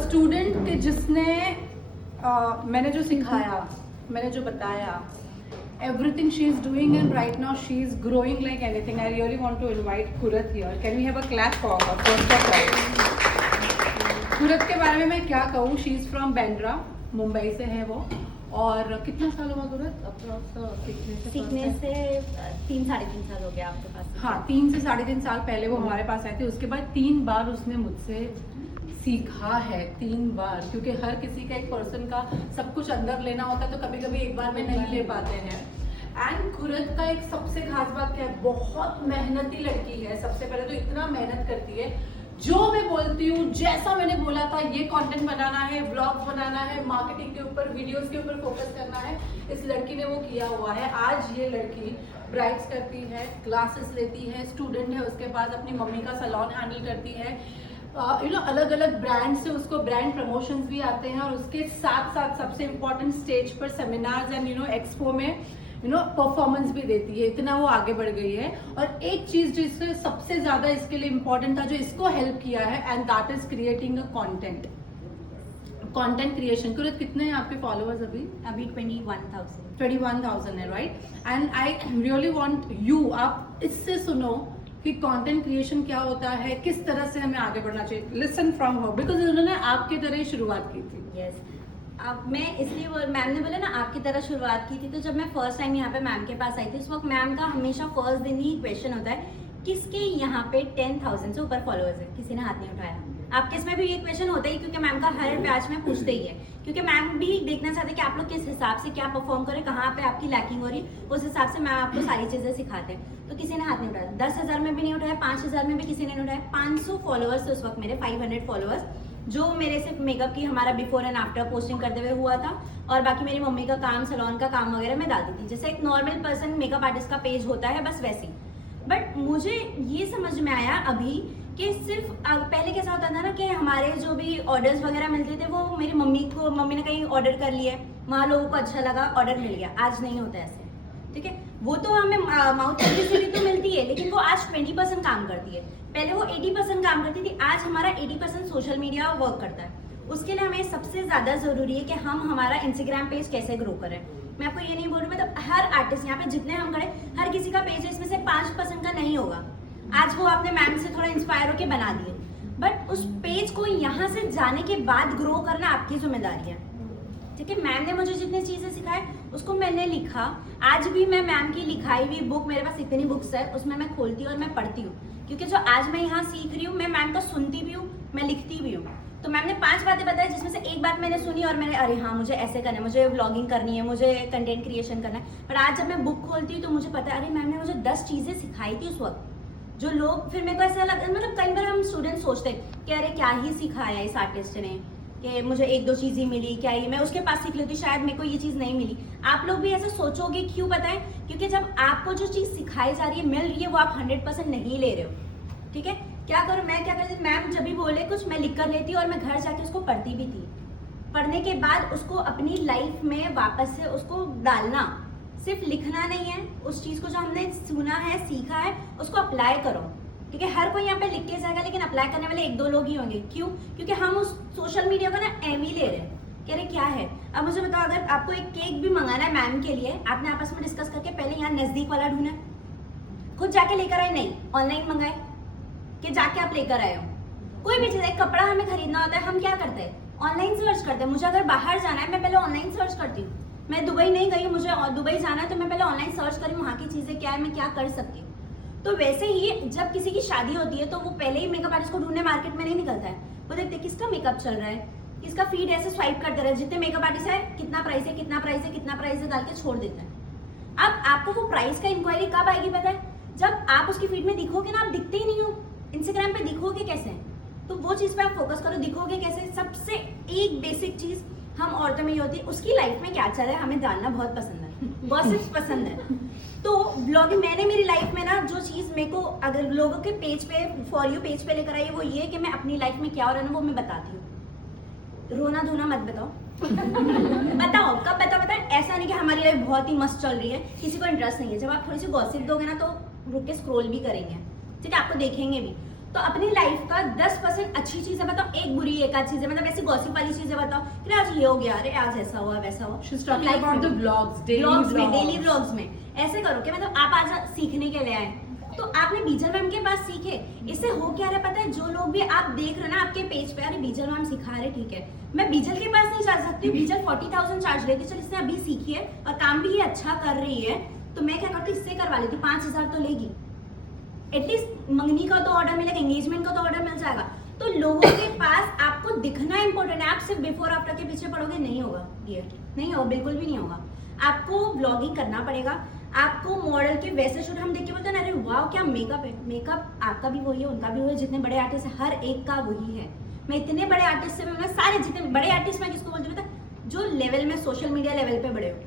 Student के जिसने मैंने जो सिखाया, मैंने जो बताया, everything she is doing, and right now she is growing like anything. I really want to invite Kurat here. Can we have a clap for her first of all? Kurat के बारे में मैं क्या कहूँ? She is from Bandra, Mumbai से है वो. और कितना साल हुआ कुरत अप्रोक्स सीखने से 3-3.5 साल हो गया आपके पास? हाँ, 3 से 3.5 साल पहले वो हमारे पास आए थे. उसके बाद 3 बार उसने मुझसे सीखा है, 3 बार, क्योंकि हर किसी का एक पर्सन का सब कुछ अंदर लेना होता है, तो कभी कभी एक बार में नहीं ले पाते हैं. एंड खुरत का एक सबसे खास बात क्या है, बहुत मेहनती लड़की है. सबसे पहले तो इतना मेहनत करती है, जो मैं बोलती हूँ, जैसा मैंने बोला था, ये कंटेंट बनाना है, ब्लॉग्स बनाना है, मार्केटिंग के ऊपर, वीडियोस के ऊपर फोकस करना है, इस लड़की ने वो किया हुआ है. आज ये लड़की ब्राइड्स करती है, क्लासेस लेती है, स्टूडेंट है, उसके पास अपनी मम्मी का सैलून हैंडल करती है. अलग अलग ब्रांड से उसको ब्रांड प्रमोशंस भी आते हैं, और उसके साथ साथ सबसे इम्पोर्टेंट स्टेज पर सेमिनार्स एंड एक्सपो में परफॉर्मेंस भी देती है. इतना वो आगे बढ़ गई है. और एक चीज जो इससे सबसे ज्यादा इसके लिए इम्पोर्टेंट था, जो इसको हेल्प किया है, and that is creating a content creation. Qurat कितने हैं आपके फॉलोअर्स अभी? 21,000 है, right? And I really want you, आप इससे सुनो कि कंटेंट क्रिएशन क्या होता है, किस तरह से हमें आगे बढ़ना चाहिए. लिसन फ्रॉम हर, बिकॉज उन्होंने आपकी तरह ही शुरुआत की थी. यस, अब मैं इसलिए मैम ने बोला ना आपकी तरह शुरुआत की थी, तो जब मैं फर्स्ट टाइम यहाँ पे मैम के पास आई थी, उस वक्त मैम का हमेशा फर्स्ट दिन ही क्वेश्चन होता है, किसके यहाँ पे 10,000 से ऊपर फॉलोअर्स है? किसी ने हाथ नहीं उठाया. आपके इसमें भी ये क्वेश्चन होता ही, क्योंकि मैम का हर बैच में पूछते ही है, क्योंकि मैम भी देखना चाहते हैं कि आप लोग किस हिसाब से क्या परफॉर्म करें, कहाँ पे आपकी लैकिंग हो रही है, उस हिसाब से मैम आपको सारी चीजें सिखाते हैं. तो किसी ने हाथ नहीं उठाया. 10,000 में भी नहीं उठाया, 5,000 में भी किसी ने नहीं उठाया. 500 फॉलोअर्स उस वक्त मेरे, 500 फॉलोअर्स, जो मेरे सिर्फ मेकअप की हमारा बिफोर एंड आफ्टर पोस्टिंग करते हुए हुआ था, और बाकी मेरी मम्मी का काम, सैलून का काम वगैरह मैं डालती थी, जैसे एक नॉर्मल पर्सन मेकअप आर्टिस्ट का पेज होता है, बस वैसे ही. बट मुझे ये समझ में आया अभी कि सिर्फ पहले कैसा होता था ना कि हमारे जो भी ऑर्डर्स वगैरह मिलते थे, वो मेरी मम्मी ने कहीं ऑर्डर कर लिया, वहाँ लोगों को अच्छा लगा, ऑर्डर मिल गया. आज नहीं होता ऐसे, ठीक है? वो तो हमें माउथ पब्लिसिटी तो मिलती है, लेकिन वो आज 20% काम करती है. पहले वो 80% काम करती थी, आज हमारा 80% सोशल मीडिया वर्क करता है. उसके लिए हमें सबसे ज़्यादा ज़रूरी है कि हम हमारा इंस्टाग्राम पेज कैसे ग्रो करें. मैं आपको ये नहीं बोल रही, मतलब हर आर्टिस्ट यहाँ पे जितने हम खड़े, हर किसी का पेज है, इसमें से 5% का नहीं होगा. आज वो आपने मैम से थोड़ा इंस्पायर होकर बना दिए, बट उस पेज को यहाँ से जाने के बाद ग्रो करना आपकी जिम्मेदारी है, ठीक है? मैम ने मुझे जितनी चीज़ें सिखाई उसको मैंने लिखा. आज भी मैं मैम की लिखाई हुई बुक, मेरे पास इतनी बुक्स है, उसमें मैं खोलती हूँ और मैं पढ़ती हूँ, क्योंकि जो आज मैं यहाँ सीख रही हूँ, मैं मैम का सुनती भी हूँ, मैं लिखती भी हूँ. तो मैम ने 5 बातें बताई, जिसमें से एक बात मैंने सुनी और मैंने, अरे हाँ मुझे ऐसे करना है, मुझे व्लॉगिंग करनी है, मुझे कंटेंट क्रिएशन करना है. पर आज जब मैं बुक खोलती हूँ तो मुझे पता है, अरे मैम ने मुझे 10 चीज़ें सिखाई थी उस वक्त, जो लोग फिर मेरे को ऐसा लगता है, मतलब कई बार हम स्टूडेंट सोचते हैं कि अरे क्या ही सिखाया इस आर्टिस्ट ने, कि मुझे 1-2 चीज़ ही मिली, क्या ही मैं उसके पास सीख लेती, शायद मेरे को ये चीज़ नहीं मिली. आप लोग भी ऐसा सोचोगे, क्यों पता है? क्योंकि जब आपको जो चीज़ सिखाई जा रही है, मिल रही है, वो आप 100% नहीं ले रहे हो, ठीक है? क्या करूँ मैं, क्या करती, मैम जब भी बोले कुछ, मैं लिख कर लेती और मैं घर जाके उसको पढ़ती भी थी. पढ़ने के बाद उसको अपनी लाइफ में वापस से उसको डालना, सिर्फ लिखना नहीं है. उस चीज़ को जो हमने सुना है, सीखा है, उसको अप्लाई करो, ठीक है? हर कोई यहाँ पे लिख के जाएगा, लेकिन अप्लाई करने वाले 1-2 लोग ही होंगे. क्यों? क्योंकि हम उस सोशल मीडिया को ना एम ही ले रहे हैं, कह रहे क्या है. अब मुझे बताओ, अगर आपको एक केक भी मंगाना है मैम के लिए, आपने आपस में डिस्कस करके पहले यहाँ नजदीक वाला ढूंढा, खुद जाके लेकर आए? नहीं, ऑनलाइन मंगाए कि जाके आप लेकर आए हो. कोई भी चीज़, एक कपड़ा हमें खरीदना होता है, हम क्या करते हैं? ऑनलाइन सर्च करते हैं. मुझे अगर बाहर जाना है, मैं पहले ऑनलाइन सर्च करती हूँ. मैं दुबई नहीं गई, मुझे दुबई जाना है, तो मैं पहले ऑनलाइन सर्च करूँ वहाँ की चीज़ें क्या है, मैं क्या कर सकती हूँ. तो वैसे ही जब किसी की शादी होती है, तो वो पहले ही मेकअप आर्टिस्ट को ढूंढने मार्केट में नहीं निकलता है. वो देखते किसका मेकअप चल रहा है, किसका फीड ऐसे स्वाइप करते रहे, जितने मेकअप आर्टिस्ट है, कितना प्राइस है, कितना प्राइस है, कितना प्राइस है, डाल के छोड़ देता है. अब आपको वो प्राइस का इंक्वायरी कब आएगी पता है? जब आप उसकी फीड में दिखोगे ना, आप दिखते ही नहीं हो. इंस्टाग्राम पे दिखोगे कैसे? तो वो चीज़ पे आप फोकस करो, दिखोगे कैसे? सबसे एक बेसिक चीज़ हम औरतों में ही होती है, उसकी लाइफ में क्या चल रहा है हमें जानना बहुत पसंद है, गॉसिप्स पसंद है. तो ब्लॉगिंग, मैंने मेरी लाइफ में ना जो चीज़ मेरे को अगर लोगों के पेज पे, फॉर यू पेज पे लेकर आई, वो ये कि मैं अपनी लाइफ में क्या हो रहा है ना, वो मैं बताती हूँ. रोना धोना मत बताओ. बताओ कब बता ऐसा नहीं कि हमारी लाइफ बहुत ही मस्त चल रही है, किसी को इंटरेस्ट नहीं है. जब आप थोड़ी सी गॉसिप दोगे ना, तो रुक के स्क्रॉल भी करेंगे, ठीक है? आपको देखेंगे भी. तो अपनी लाइफ का 10% अच्छी चीजें बताओ, एक बुरी एक आध चीजें, मतलब ऐसी गॉसिप वाली चीजें बताओ कि आज ये हो गया, अरे आज ऐसा हुआ वैसा हुआ। She's talking about the vlogs, daily vlogs में, vlogs. डेली व्लॉग्स में ऐसे करो कि मतलब आप आज सीखने के लिए आए तो आपने बीजल मैम के पास सीखे। इससे हो क्या रहा है पता है, जो लोग भी आप देख रहे हो ना आपके पेज पे, अरे बीजल मैम सिखा रहे, ठीक है, मैं बीजल के पास नहीं जा सकती, बीजल 40,000 चार्ज लेती, चल इसने अभी सीखी है और काम भी ये अच्छा कर रही है, तो मैं क्या करती इससे करवा लेती, 5,000 तो लेगी, एटलीस्ट मंगनी का तो ऑर्डर मिलेगा, एंगेजमेंट का तो ऑर्डर मिल जाएगा। तो लोगों के पास आपको दिखना इंपॉर्टेंट है। आप सिर्फ बिफोर आफ्टर के पीछे पड़ोगे, नहीं होगा डियर, नहीं होगा, बिल्कुल भी नहीं होगा। आपको ब्लॉगिंग करना पड़ेगा, आपको मॉडल के वैसे शूट, हम देख के बोलते हैं अरे वाह क्या मेकअप है, मेकअप आपका भी वही है, उनका भी वही है, जितने बड़े आर्टिस्ट है हर एक का वही है। मैं इतने बड़े आर्टिस्ट से मैं सारे जितने बड़े आर्टिस्ट मैं किसको बोलती हूँ, जो लेवल में सोशल मीडिया लेवल पे बड़े हो,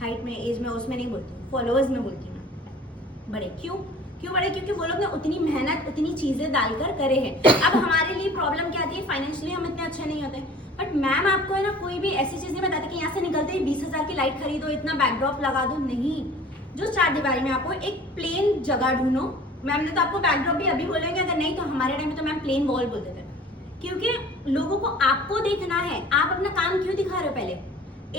हाइट में, एज में, उसमें नहीं बोलती, फॉलोअर्स में बोलती हूँ बड़े। क्यों बड़े? क्योंकि वो लोग ने उतनी मेहनत उतनी चीजें डालकर करे हैं। अब हमारे लिए प्रॉब्लम क्या आती है, फाइनेंशियली हम इतने अच्छे नहीं होते, बट मैम आपको है ना कोई भी ऐसी चीज नहीं बताती कि यहाँ से निकलते ही 20,000 की लाइट खरीदो, इतना बैकड्रॉप लगा दो, नहीं। जो चार दीवारी में आपको एक प्लेन जगह ढूंढो, मैम ने तो आपको बैकड्रॉप भी अभी बोलेंगे, अगर नहीं तो हमारे टाइम में तो मैम प्लेन वॉल बोलते थे, क्योंकि लोगों को आपको देखना है, आप अपना काम क्यों दिखा रहे हो, पहले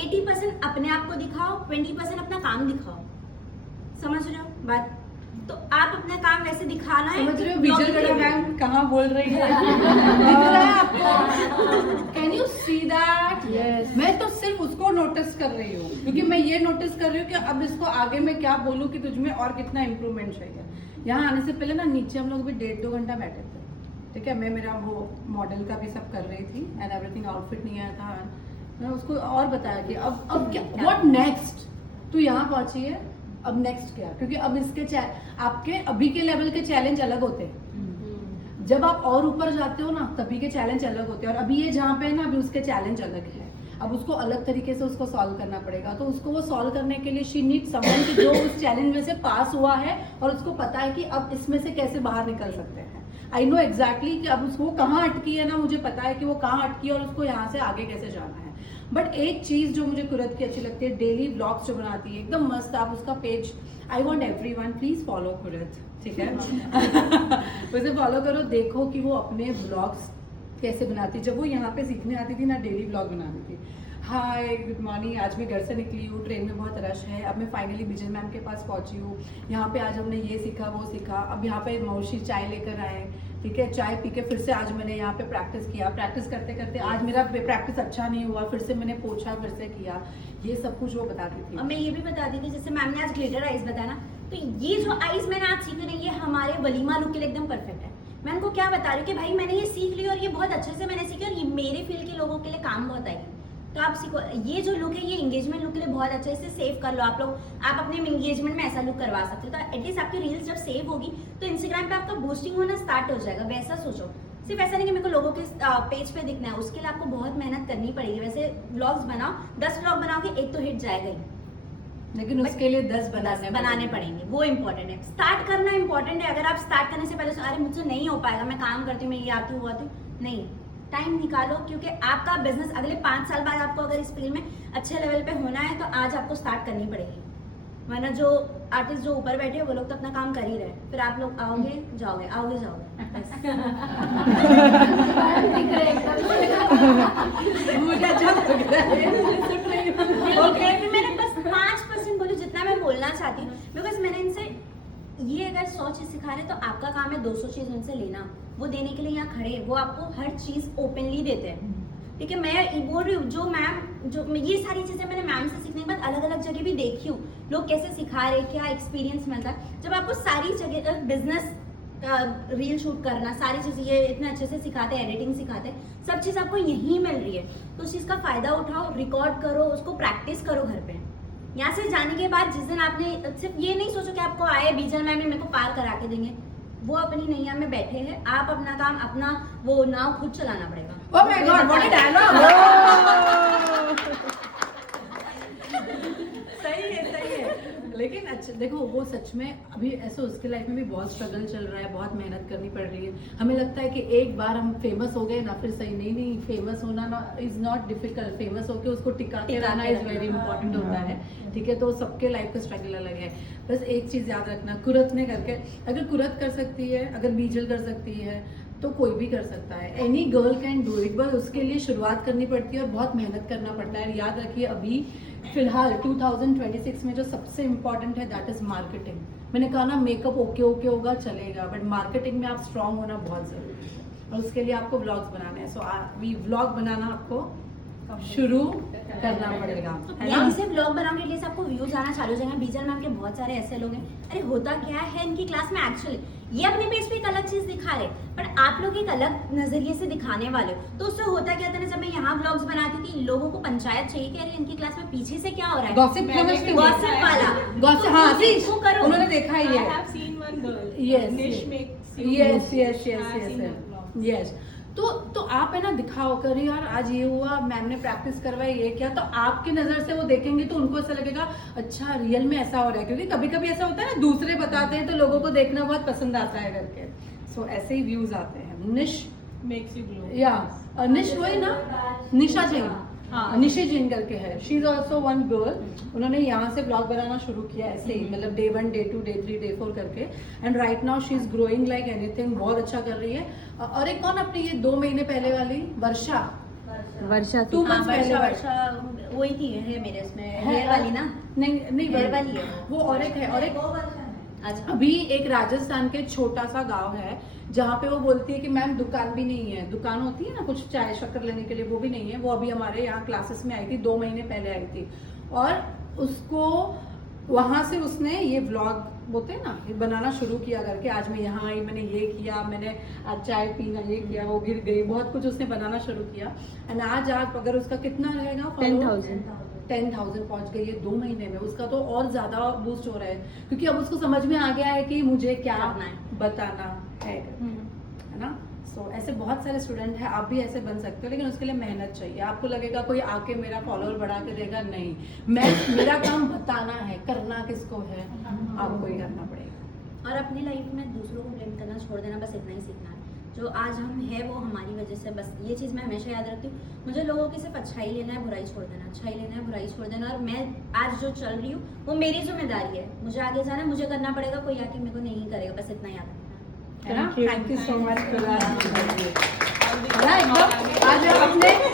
80% अपने आप को दिखाओ, 20% अपना काम दिखाओ, समझ रहे हो बात? तो आप अपना काम वैसे दिखाना है। समझ रहे हो बीजल गढ़ा मैम कहाँ बोल रही है? दिख रहा है आपको? Can you see that? Yes. मैं तो सिर्फ उसको नोटिस कर रही हूँ, क्योंकि मैं ये नोटिस कर रही हूँ कि अब इसको आगे मैं क्या बोलूँ कि तुझमें और कितना इम्प्रूवमेंट चाहिए। यहाँ आने से पहले ना नीचे हम लोग भी 1.5-2 घंटा बैठे थे, ठीक है, मैं मेरा वो मॉडल का भी सब कर रही थी एंड एवरीथिंग, आउटफिट नहीं आया था, मैं उसको और बताया कि अब क्या, व्हाट नेक्स्ट, तू यहाँ पहुंची है, अब नेक्स्ट क्या, क्योंकि अब इसके आपके अभी के लेवल के चैलेंज अलग होते हैं, जब आप और ऊपर जाते हो ना तभी के चैलेंज अलग होते हैं, और अभी ये जहाँ पे है ना अभी उसके चैलेंज अलग है, अब उसको अलग तरीके से उसको सॉल्व करना पड़ेगा। तो उसको वो सॉल्व करने के लिए शी नीड समवन कि जो उस चैलेंज में से पास हुआ है और उसको पता है कि अब इसमें से कैसे बाहर निकल सकते हैं। आई नो एग्जैक्टली कि अब उसको कहाँ अटकी है ना, मुझे पता है कि वो कहाँ अटकी है और उसको यहाँ से आगे कैसे जाना है। बट एक चीज जो मुझे कुरत की अच्छी लगती है, डेली ब्लॉग्स जो बनाती है एकदम मस्त, आप उसका page, I want everyone please follow Qurat, ठीक है उसे फॉलो करो, देखो कि वो अपने ब्लॉग्स कैसे बनाती। जब वो यहाँ पे सीखने आती थी ना, डेली ब्लॉग बनाती थी, हाय गुड मॉर्निंग, आज मैं घर से निकली हूँ, ट्रेन में बहुत रश है, अब मैं फाइनली बिजल मैम के पास पहुँची हूँ, यहाँ पे आज हमने ये सीखा वो सीखा, अब यहाँ पे मौसी चाय लेकर आए, ठीक है, चाय पी के फिर से आज मैंने यहाँ पे प्रैक्टिस किया, प्रैक्टिस करते करते आज मेरा प्रैक्टिस अच्छा नहीं हुआ, फिर से मैंने पोछा, फिर से किया, ये सब कुछ वो बताती थी। और मैं ये भी बताती थी, जैसे मैम ने आज ग्लिटर आइज बताया ना, तो ये जो आइज मैंने आज सीख रही है हमारे वलीमा लुक के लिए एकदम परफेक्ट है। मैं उनको क्या बता रही हूँ कि भाई मैंने ये सीख ली और ये बहुत अच्छे से मैंने सीखी और ये मेरे फील्ड के लोगों के लिए काम बहुत आएगी, तो आप सीखो। ये जो लुक है ये एंगेजमेंट लुक के लिए बहुत अच्छा है, इसे सेव कर लो आप लोग, आप अपने एंगेजमेंट में ऐसा लुक करवा सकते हो, तो एटलीस्ट आपकी रील्स जब सेव होगी तो इंस्टाग्राम पे आपका बूस्टिंग होना स्टार्ट हो जाएगा। वैसा सोचो, सिर्फ ऐसा नहीं कि मेरे को लोगों के पेज पे दिखना है, उसके लिए आपको बहुत मेहनत करनी पड़ेगी। वैसे व्लॉग्स बनाओ, 10 व्लॉग बनाओगे एक तो हिट जाएगा ही, लेकिन उसके लिए 10 बनाने पड़ेंगे, वो इम्पोर्टेंट है। स्टार्ट करना इम्पोर्टेंट है। अगर आप स्टार्ट करने से पहले अरे मुझसे नहीं हो पाएगा, मैं काम करती हूँ, मैं ये आती हूँ वो आती हूँ, नहीं, टाइम निकालो, क्योंकि आपका बिजनेस अगले 5 साल बाद आपको अगर इस फील्ड में अच्छे लेवल पे होना है तो आज आपको स्टार्ट करनी पड़ेगी, वरना जो आर्टिस्ट जो ऊपर बैठे हैं वो लोग तो अपना काम कर ही रहे, फिर आप लोग आओगे जाओगे आओगे जाओगे मुझे अच्छा लग रहा है। मैंने बस 5% बोलूं जितना मैं बोलना चाहती हूँ, बिकॉज मैंने इनसे ये अगर 100 चीज सिखा रहे तो आपका काम है 200 चीज उनसे लेना, वो देने के लिए यहाँ खड़े हैं, वो आपको हर चीज ओपनली देते हैं, ठीक है। मैं बोल रही हूँ जो मैम जो ये सारी चीजें मैंने मैम से सीखने के बाद अलग अलग जगह भी देखी हूँ, लोग कैसे सिखा रहे, क्या एक्सपीरियंस मिलता है। जब आपको सारी जगह बिजनेस रील शूट करना, सारी चीज़ ये इतने अच्छे से सिखाते हैं, एडिटिंग सिखाते हैं, सब चीज़ आपको यहीं मिल रही है, तो उस चीज़ का फायदा उठाओ, रिकॉर्ड करो, उसको प्रैक्टिस करो घर पे। यहाँ से जाने के बाद जिस दिन आपने सिर्फ ये नहीं सोचो कि आपको आए बीजल मैम मेरे को पार करा के देंगे, वो अपनी नैया में बैठे हैं, आप अपना काम अपना वो नाव खुद चलाना पड़ेगा। Oh my God, what a dialogue! सही है लेकिन अच्छा देखो वो सच में अभी ऐसे उसके लाइफ में भी बहुत स्ट्रगल चल रहा है, बहुत मेहनत करनी पड़ रही है। हमें लगता है कि एक बार हम फेमस हो गए ना फिर सही, नहीं नहीं, फेमस होना ना इज नॉट डिफिकल्ट, फेमस होके उसको टिका के रहना इज वेरी इंपॉर्टेंट होता है। ठीक है, तो सबके लाइफ का स्ट्रगल अलग है। बस एक चीज याद रखना, कुरत ने करके, अगर कुरत कर सकती है, अगर बीजल कर सकती है तो कोई भी कर सकता है। Any girl can do it, बस उसके लिए शुरुआत करनी पड़ती है और बहुत मेहनत करना पड़ता है। याद रखिए अभी फिलहाल 2026 में जो सबसे इम्पोर्टेंट है दैट इज मार्केटिंग। मैंने कहा ना मेकअप ओके ओके होगा चलेगा, बट मार्केटिंग में आप स्ट्रांग होना बहुत जरूरी है और उसके लिए आपको व्लॉग्स बनाने हैं। सो व्लॉग बनाना आपको शुरू करना पड़ेगा, है ना? यहीं से ब्लॉग बनाऊंगी एटलीस्ट आपको व्यूज आना चालू हो जाएंगे। बीजल मैम के बहुत सारे ऐसे लोग हैं, अरे होता क्या है इनकी क्लास में एक्चुअली ये अपने पेज पे एक अलग चीज दिखा रहे, बट आप लोग एक अलग नजरिए से दिखाने वाले हो। तो उससे होता क्या था ना, जब मैं यहाँ व्लॉग्स बनाती थी लोगों को पंचायत चाहिए कि अरे इनकी क्लास में पीछे से क्या हो रहा है, गॉसिप समझते हो? गॉसिप वाला गॉसिप, तो हाँ उसी जी, को करो। उन्होंने देखा ही I है। have seen one girl. Yes, Nish yes. makes you yes look. Yes I have seen her yes vlogs. Yes. तो आप है ना दिखाओ कर यार आज ये हुआ, मैम ने प्रैक्टिस करवाई, ये क्या, तो आपकी नजर से वो देखेंगे तो उनको ऐसा लगेगा अच्छा रियल में ऐसा हो रहा है। क्योंकि कभी कभी ऐसा होता है ना दूसरे बताते हैं तो लोगों को देखना बहुत पसंद आता है करके। सो ऐसे ही व्यूज आते हैं। निश Makes you glow. या निश वही ना, निशा जैन, हाँ। निशा जैन करके है, she is also one girl. उन्होंने यहाँ से ब्लॉग बनाना शुरू किया ऐसे ही, मतलब डे 1 डे 2 डे 3 डे 4 करके, and right now she is growing like anything, बहुत अच्छा कर रही है। और एक कौन अपनी ये 2 महीने पहले वाली वर्षा, वर्षा 2 हाँ, months पहले वर्षा वही थी है मेरे उसमें हेयर वाली ना, नहीं नहीं हेयर वाली है वो और एक है, और एक अच्छा अभी एक राजस्थान के छोटा सा गांव है जहाँ पे वो बोलती है कि मैम दुकान भी नहीं है, दुकान होती है ना कुछ चाय शक्कर लेने के लिए, वो भी नहीं है। वो अभी हमारे यहाँ क्लासेस में आई थी, 2 महीने पहले आई थी, और उसको वहां से उसने ये व्लॉग बोलते हैं ना ये बनाना शुरू किया करके, आज मैं यहाँ आई, मैंने ये किया, मैंने आज चाय पीना, ये किया, वो गिर गई, बहुत कुछ उसने बनाना शुरू किया। एंड आज आप अगर उसका कितना रहेगा 10,000 पहुंच गई है 2 महीने में, उसका तो और ज्यादा बूस्ट हो रहा है क्योंकि अब उसको समझ में आ गया है कि मुझे क्या करना है। बताना है ना? सो ऐसे बहुत सारे स्टूडेंट हैं, आप भी ऐसे बन सकते हो, लेकिन उसके लिए मेहनत चाहिए। आपको लगेगा कोई आके मेरा फॉलोअर बढ़ा के देगा, नहीं, मेरा काम बताना है, करना किसको है, आपको ही करना पड़ेगा। और अपनी लाइफ में दूसरों को ब्लेम करना छोड़ देना, बस इतना ही सीखना है। जो आज हम है वो हमारी वजह से, बस ये चीज़ मैं हमेशा याद रखती हूँ। मुझे लोगों की सिर्फ अच्छाई लेना है, बुराई छोड़ देना, अच्छाई लेना है, बुराई छोड़ देना। और मैं आज जो चल रही हूँ वो मेरी जिम्मेदारी है, मुझे आगे जाना है, मुझे करना पड़ेगा, कोई आके मेरे को नहीं करेगा, बस इतना याद रखना है। है ना? Thank you so much for that. All the- एकदम आज हम अपने